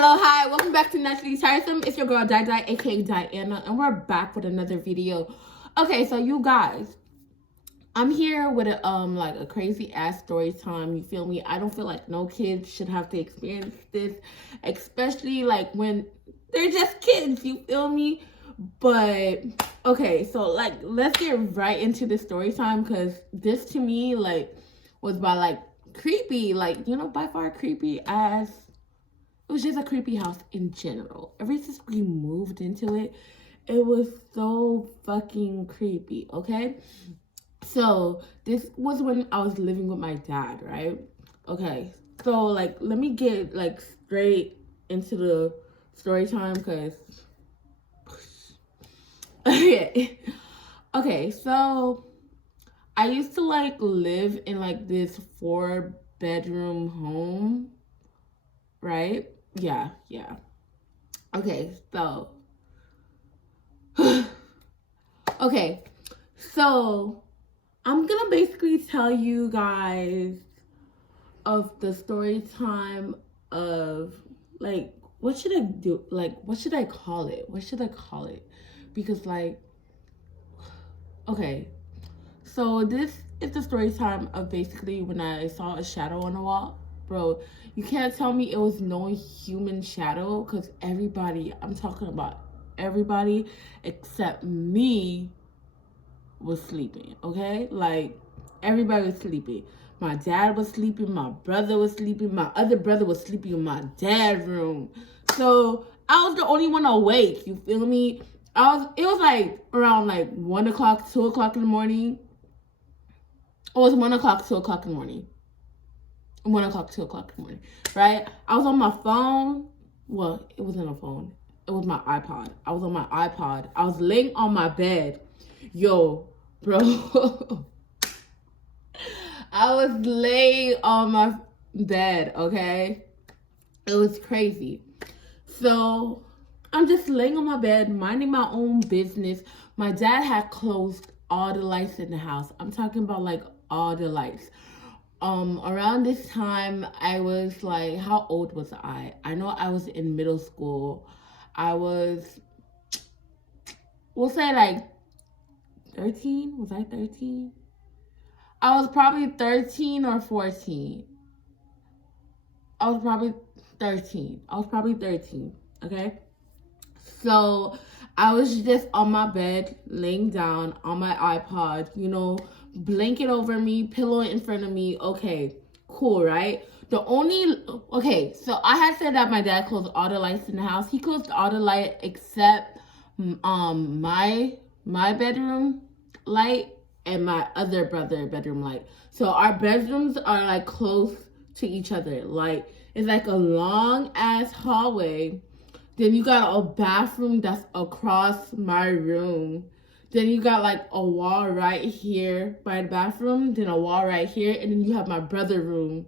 Hello, hi, welcome back to Naturally Tiresome. It's your girl Di, aka Diana, and we're back with another video. Okay, so you guys, I'm here with a crazy ass story time. You feel me? I don't feel like no kids should have to experience this, especially like when they're just kids. You feel me? But okay, so like let's get right into the story time because this to me like was by like creepy, like by far creepy as it was just a creepy house in general. Ever since we moved into it, it was so fucking creepy, okay? So, this was when I was living with my dad, right? Okay, so, like, let me get, like, straight into the story time, because... okay. Okay, so, I used to, like, live in, like, this 4-bedroom home, right? Yeah. Okay, so okay, so I'm gonna basically tell you guys of the story time of like what should I do? Like what should I call it? What should I call it? Because like okay, so this is the story time of basically when I saw a shadow on the wall. Bro, you can't tell me it was no human shadow because everybody, I'm talking about everybody except me was sleeping, okay? Like, everybody was sleeping. My dad was sleeping, my brother was sleeping, my other brother was sleeping in my dad's room. So, I was the only one awake, you feel me? It was like around like 1 o'clock, 2 o'clock in the morning. It was 1 o'clock, 2 o'clock in the morning. 1 o'clock, 2 o'clock in the morning, right? I was on my phone. Well, it wasn't a phone. It was my iPod. I was on my iPod. I was laying on my bed. Yo, bro. I was laying on my bed, okay? It was crazy. So, I'm just laying on my bed, minding my own business. My dad had closed all the lights in the house. I'm talking about like all the lights. Around this time I was like, how old was I know I was in middle school. I was, we'll say like 13. Was I 13? I was probably 13 or 14. I was probably 13. Okay, so I was just on my bed laying down on my iPod, blanket over me, pillow in front of me. Okay, cool, right? Okay, so I had said that my dad closed all the lights in the house. He closed all the light except my bedroom light and my other brother bedroom light. So our bedrooms are like close to each other. Like it's like a long ass hallway. Then you got a bathroom that's across my room. Then you got like a wall right here by the bathroom, then a wall right here, and then you have my brother room,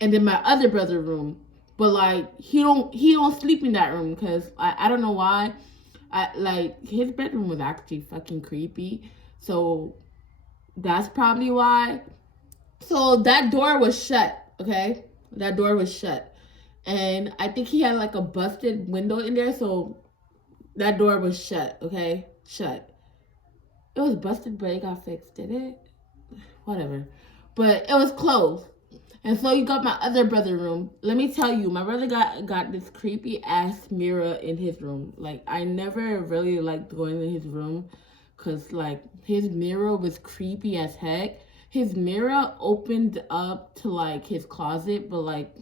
and then my other brother room. But like he don't sleep in that room because I don't know why. I like his bedroom was actually fucking creepy. So that's probably why. So that door was shut, okay? That door was shut. And I think he had like a busted window in there, so that door was shut, okay? Shut. It was busted, but it got fixed, did it? Whatever. But it was closed. And so you got my other brother room. Let me tell you, my brother got this creepy ass mirror in his room. Like I never really liked going in his room because like his mirror was creepy as heck. His mirror opened up to like his closet, but like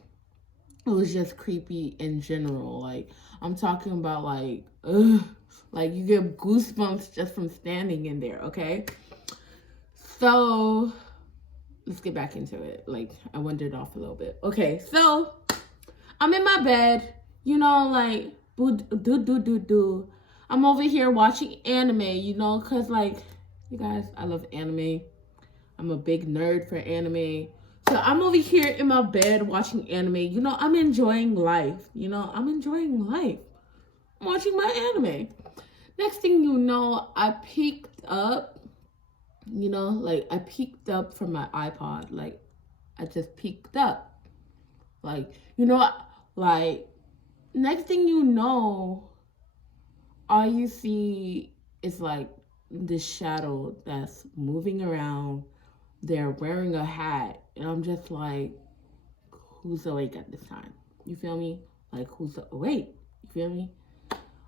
it was just creepy in general. Like I'm talking about like ugh, like you get goosebumps just from standing in there, okay? So let's get back into it. Like I wandered off a little bit. Okay, so I'm in my bed, like do. I'm over here watching anime, cause like you guys, I love anime. I'm a big nerd for anime. So I'm over here in my bed watching anime. I'm enjoying life. I'm enjoying life. I'm watching my anime. Next thing you know, I peeked up, like I peeked up from my iPod. Like I just peeked up. Like, like next thing you know, all you see is like this shadow that's moving around. They're wearing a hat, and I'm just like, who's awake at this time? You feel me? Like, who's awake? You feel me?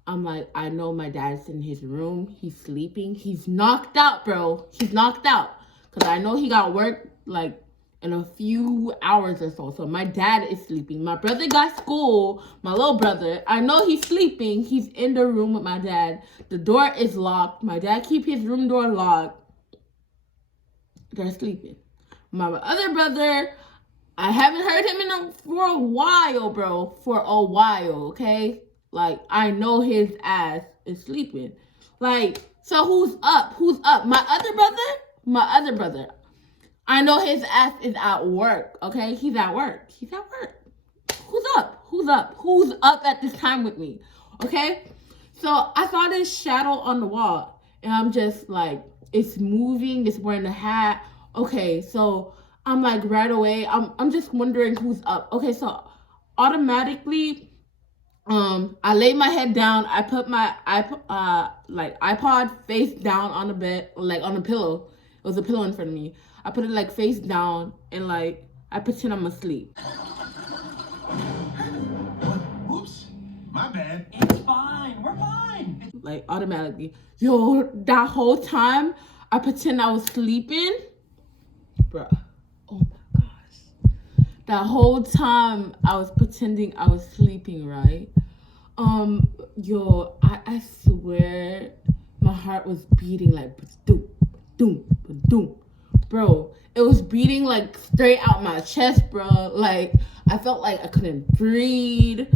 I'm like, I know my dad's in his room. He's sleeping. He's knocked out, bro. He's knocked out. Because I know he got work, like, in a few hours or so. So my dad is sleeping. My brother got school. My little brother, I know he's sleeping. He's in the room with my dad. The door is locked. My dad keep his room door locked. They're sleeping. My other brother, I haven't heard him for a while, bro. For a while, okay? Like, I know his ass is sleeping. Like, so who's up? Who's up? My other brother. I know his ass is at work, okay? He's at work. Who's up? Who's up at this time with me, okay? So I saw this shadow on the wall, and I'm just like, it's moving, it's wearing a hat. Okay, so I'm like, right away, I'm just wondering who's up. Okay, so automatically, I laid my head down. I put my iPod face down on the bed, like on a pillow. It was a pillow in front of me. I put it like face down, and like I pretend I'm asleep. Oops, my bad. It's fine. We're fine. Like automatically, yo, that whole time I pretend I was sleeping, bruh. Oh my gosh, that whole time I was pretending I was sleeping, right? Yo, I swear my heart was beating like doom, doom, doom. Bro, it was beating like straight out my chest, bro. Like, I felt like I couldn't breathe.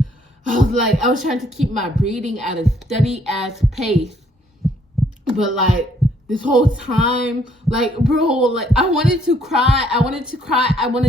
I was trying to keep my breathing at a steady ass pace. But like, this whole time, like, bro, like, I wanted to cry, I wanted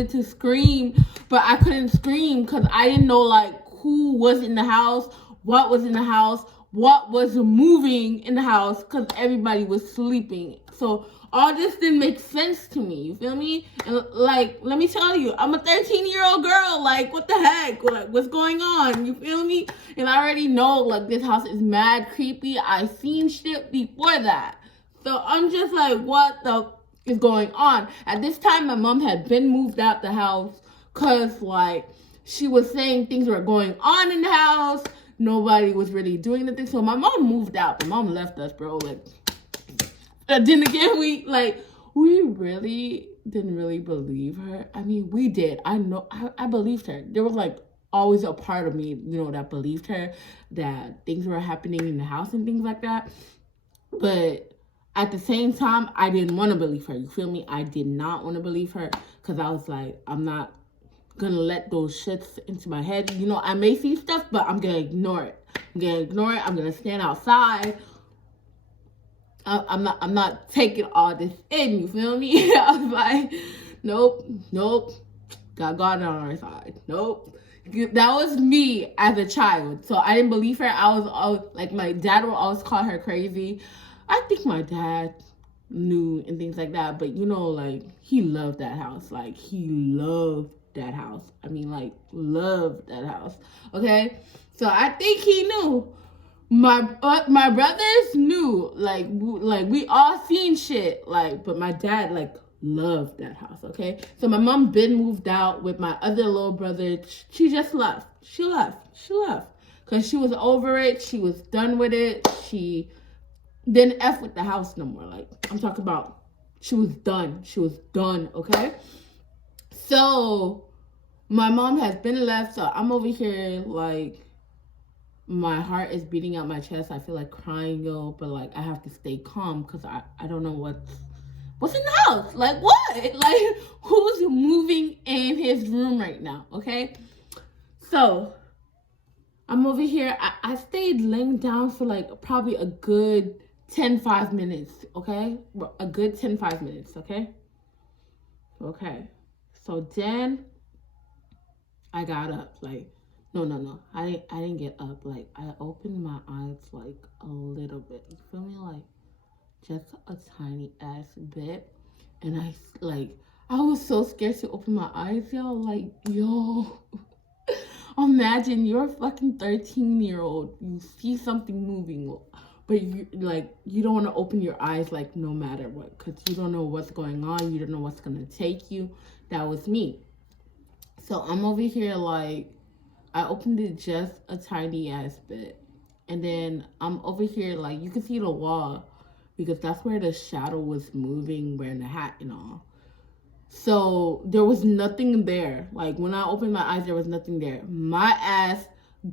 to scream, but I couldn't scream because I didn't know, like, who was in the house, what was in the house, what was moving in the house, because everybody was sleeping. So all this didn't make sense to me, you feel me? And like, let me tell you, I'm a 13-year-old girl, like, what the heck, like, what's going on, you feel me? And I already know, like, this house is mad creepy. I seen shit before that. So I'm just like, what the is going on? At this time, my mom had been moved out the house because, like, she was saying things were going on in the house. Nobody was really doing anything. So my mom moved out. My mom left us, bro. Like, then again, we really didn't really believe her. I mean, we did. I know. I believed her. There was, like, always a part of me, you know, that believed her, that things were happening in the house and things like that. But at the same time, I didn't want to believe her. You feel me? I did not want to believe her because I was like, I'm not going to let those shits into my head. You know, I may see stuff, but I'm going to ignore it. I'm going to stand outside. I'm not taking all this in. You feel me? I was like, nope. Got God on our side. Nope. That was me as a child. So I didn't believe her. I was always, like, my dad would always call her crazy. I think my dad knew and things like that, but you know, like, he loved that house. Like, he loved that house. I mean, like, loved that house. Okay, so I think he knew. My brothers knew. Like we all seen shit. Like, but my dad, like, loved that house. Okay, so my mom been moved out with my other little brother. She just left. She left because she was over it. She was done with it. She didn't F with the house no more. Like, I'm talking about, she was done, okay? So, my mom has been left, so I'm over here, like, my heart is beating out my chest. I feel like crying, yo, but, like, I have to stay calm, because I don't know what's in the house. Like, what? Like, who's moving in his room right now, okay? So, I'm over here. I stayed laying down for, like, probably a good 5 minutes, okay? A good 5 minutes, okay? Okay. So then I got up. Like, no. I didn't get up. Like, I opened my eyes, like, a little bit. You feel me? Like, just a tiny ass bit. And I was so scared to open my eyes, yo. Like, yo. Imagine you're a fucking 13-year-old. You see something moving, but you don't want to open your eyes like no matter what, because you don't know what's going on. You don't know what's gonna take you. That was me. So I'm over here like I opened it just a tiny ass bit, and then I'm over here like you can see the wall because that's where the shadow was moving, wearing the hat and all. So there was nothing there. Like when I opened my eyes, there was nothing there. My ass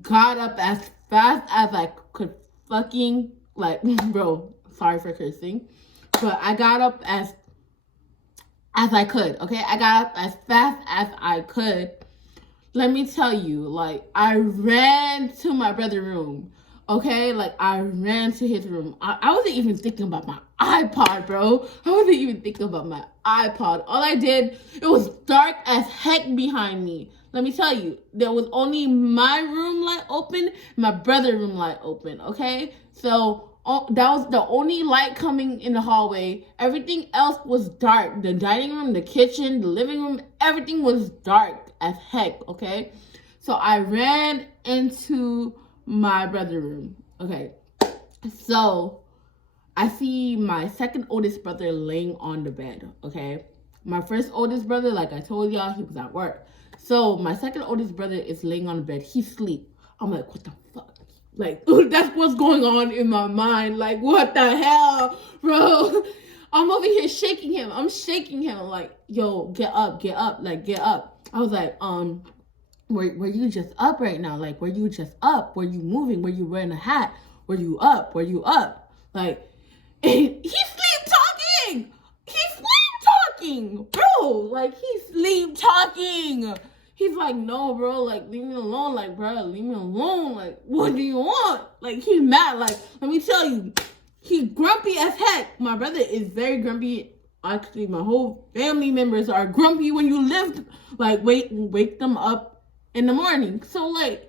got up as fast as I could fucking like, bro. Sorry for cursing, but I got up as I could. Okay, I got up as fast as I could. Let me tell you, like I ran to my brother's room. Okay, like I ran to his room. I wasn't even thinking about my iPod, bro. I wasn't even thinking about my iPod. All I did, it was dark as heck behind me. Let me tell you, there was only my room light open, my brother's room light open, okay? So that was the only light coming in the hallway. Everything else was dark. The dining room, the kitchen, the living room, everything was dark as heck, okay? So I ran into my brother's room. Okay, so I see my second oldest brother laying on the bed. Okay, my first oldest brother, like I told y'all, he was at work. So my second oldest brother is laying on the bed. He's asleep. I'm like, what the fuck? Like, that's what's going on in my mind. Like, what the hell, bro? I'm over here shaking him. I'm shaking him like, yo, get up, like, get up. I was like, were you just up right now? Like, were you just up? Were you moving? Were you wearing a hat? Were you up? Were you up? Like, he's sleep talking. He's sleep talking, bro. Like, he's sleep talking. He's like, no, bro. Like, leave me alone. Like, bro, leave me alone. Like, what do you want? Like, he's mad. Like, let me tell you, he's grumpy as heck. My brother is very grumpy. Actually, my whole family members are grumpy when you live. Like, wake them up in the morning. So like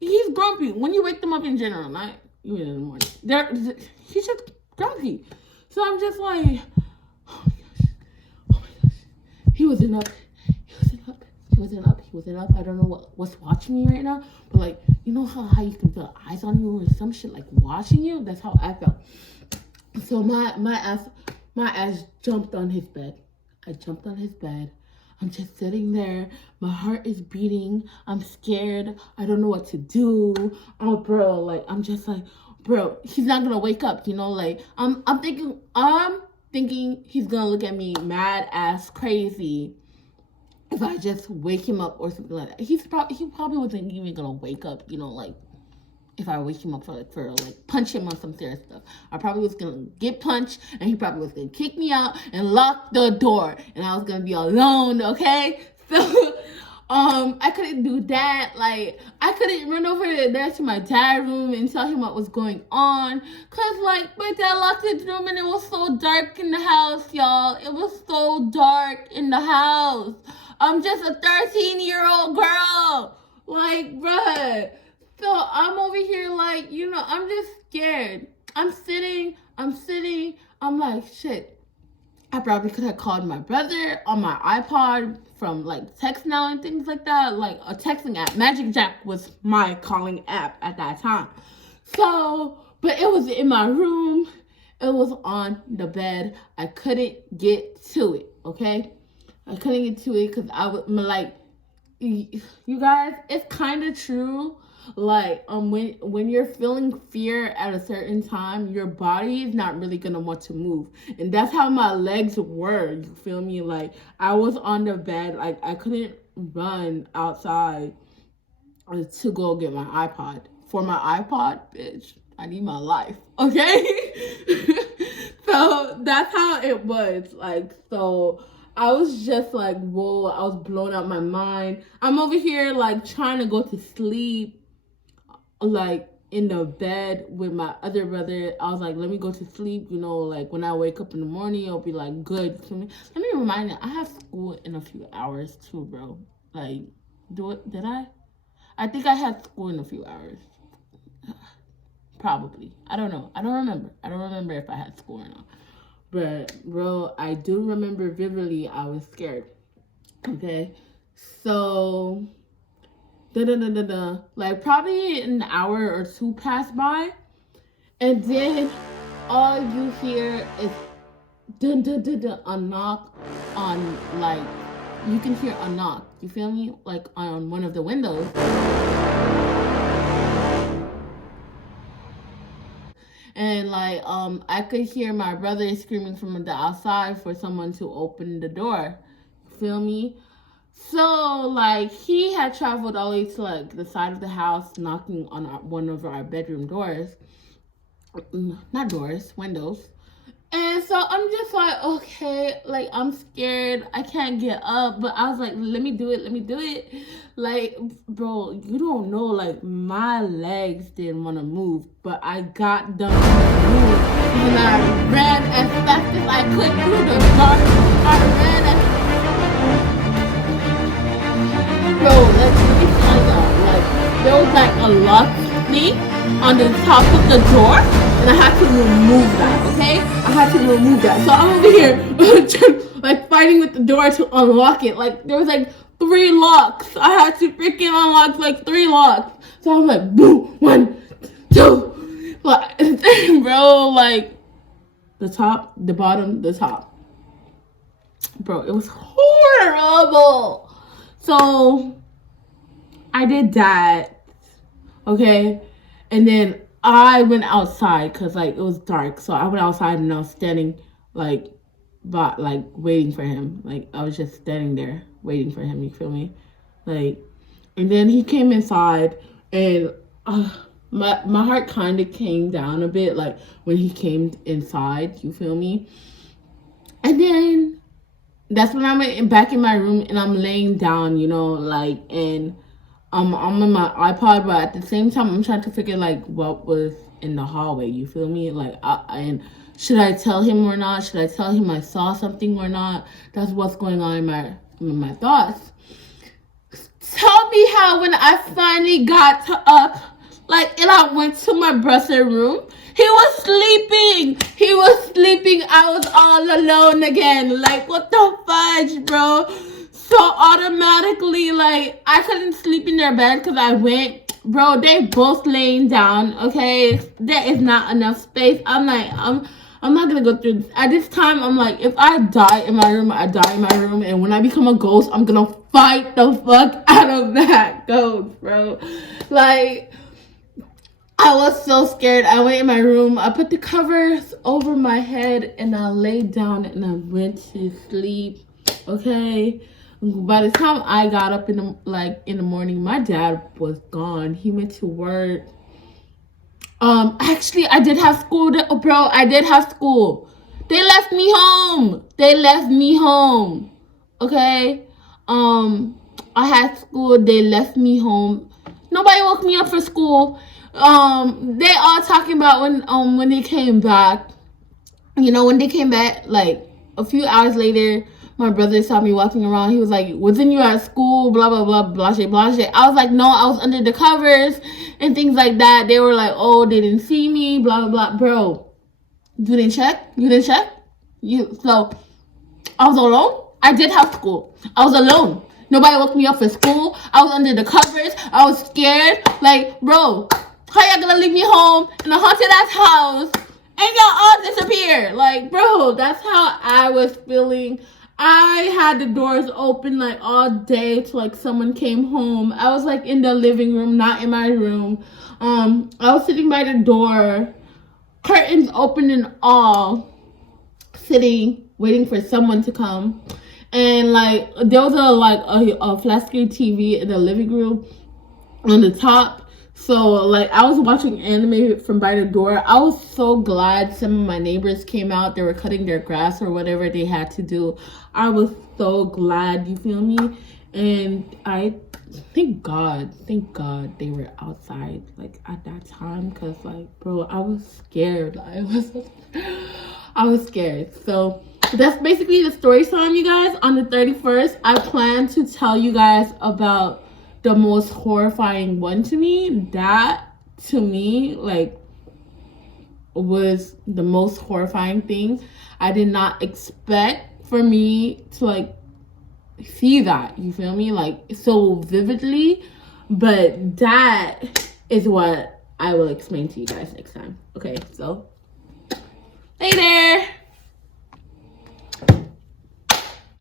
he's grumpy when you wake them up in general, not even in the morning. He's just grumpy. So I'm just like, oh my gosh. He wasn't up. I don't know what's watching me right now, but like, you know how you can feel eyes on you or some shit like watching you? That's how I felt. So my ass jumped on his bed. I jumped on his bed. I'm just sitting there. My heart is beating. I'm scared. I don't know what to do. Oh, bro, like I'm just like, bro, he's not gonna wake up. You know, like I'm thinking he's gonna look at me mad ass crazy if I just wake him up or something like that. He probably wasn't even gonna wake up. You know, like if I wake him up for punch him on some serious stuff. I probably was gonna get punched and he probably was gonna kick me out and lock the door and I was gonna be alone, okay? So I couldn't do that. Like I couldn't run over there to my dad's room and tell him what was going on. Cause like my dad locked his room and it was so dark in the house, y'all. It was so dark in the house. I'm just a 13-year-old girl. Like, bruh. So I'm over here like, you know, I'm just scared. I'm sitting. I'm like, shit. I probably could have called my brother on my iPod from like Text Now and things like that. Like a texting app. Magic Jack was my calling app at that time. So, but it was in my room. It was on the bed. I couldn't get to it, okay? I couldn't get to it because I was like, you guys, it's kind of true. Like when you're feeling fear at a certain time, your body is not really gonna want to move, and that's how my legs were. You feel me? Like I was on the bed, like I couldn't run outside to go get my iPod. For my iPod, bitch, I need my life. Okay. So that's how it was. Like so. I was just like, whoa, I was blown out my mind. I'm over here like trying to go to sleep, like in the bed with my other brother. I was like, let me go to sleep, you know, like when I wake up in the morning, it'll be like good for me. Let me remind you, I have school in a few hours too, bro. Like, did I? I think I had school in a few hours. Probably. I don't know. I don't remember if I had school or not. But, bro, I do remember vividly I was scared. Okay? So, Like probably an hour or two passed by, and then all you hear is a knock on, like, you can hear a knock. You feel me? Like on one of the windows. And like I could hear my brother screaming from the outside for someone to open the door. Feel me? So like he had traveled all the way to like the side of the house, knocking on one of our bedroom doors. Not doors, windows. And so I'm just like, okay, like I'm scared. I can't get up. But I was like, let me do it. Like, bro, you don't know, like my legs didn't want to move, but I got them to move. And I ran as fast as I could through the dark. I ran as bro, let me tell you, like there was like a lock thing on the top of the door, and I had to remove that, okay? I had to remove that. So I'm over here like fighting with the door to unlock it. Like there was like 3 locks. I had to freaking unlock like 3 locks. So I'm like, boom, 1, 2. Like, bro, like the top, the bottom, the top. Bro, it was horrible. So I did that. Okay, and then I went outside because like it was dark, so I went outside and I was standing like waiting for him. Like I was just standing there waiting for him, you feel me? Like, and then he came inside, and my heart kind of came down a bit like when he came inside, you feel me? And then that's when I went back in my room and I'm laying down, you know, like, and I'm in my iPod, but at the same time, I'm trying to figure like what was in the hallway. You feel me? Like, and should I tell him or not? Should I tell him I saw something or not? That's what's going on in my thoughts. Tell me how when I finally got up, like, and I went to my brother's room, he was sleeping. I was all alone again. Like, what the fudge, bro? So automatically, like, I couldn't sleep in their bed because I went, bro, they both laying down, okay? There is not enough space. I'm like, I'm not gonna go through this. At this time, I'm like, if I die in my room, I die in my room. And when I become a ghost, I'm gonna fight the fuck out of that ghost, bro. Like, I was so scared. I went in my room. I put the covers over my head and I laid down and I went to sleep, okay? By the time I got up in the morning, my dad was gone. He went to work. Actually, I did have school, bro. I did have school. They left me home. Okay. I had school. They left me home. Nobody woke me up for school. They all talking about when they came back. You know, when they came back, like a few hours later, my brother saw me walking around. He was like, wasn't you at school? Blah, blah, blah, blase, blase. I was like, no, I was under the covers and things like that. They were like, oh, they didn't see me, blah, blah, blah. Bro, you didn't check? So, I was alone. I did have school. I was alone. Nobody woke me up for school. I was under the covers. I was scared. Like, bro, how y'all gonna leave me home in a haunted ass house and y'all all disappear? Like, bro, that's how I was feeling. I had the doors open like all day till like someone came home. I was like in the living room, not in my room. I was sitting by the door, curtains open and all, sitting, waiting for someone to come. And like there was a flat screen TV in the living room on the top. So, like, I was watching anime from by the door. I was so glad some of my neighbors came out. They were cutting their grass or whatever they had to do. I was so glad, you feel me? And I thank God they were outside, like, at that time. Because, like, bro, I was scared. I was scared. So, that's basically the story time, you guys. On the 31st, I plan to tell you guys about the most horrifying one to me. That to me, like, was the most horrifying thing. I did not expect for me to like see that, you feel me, like so vividly. But that is what I will explain to you guys next time. Okay, so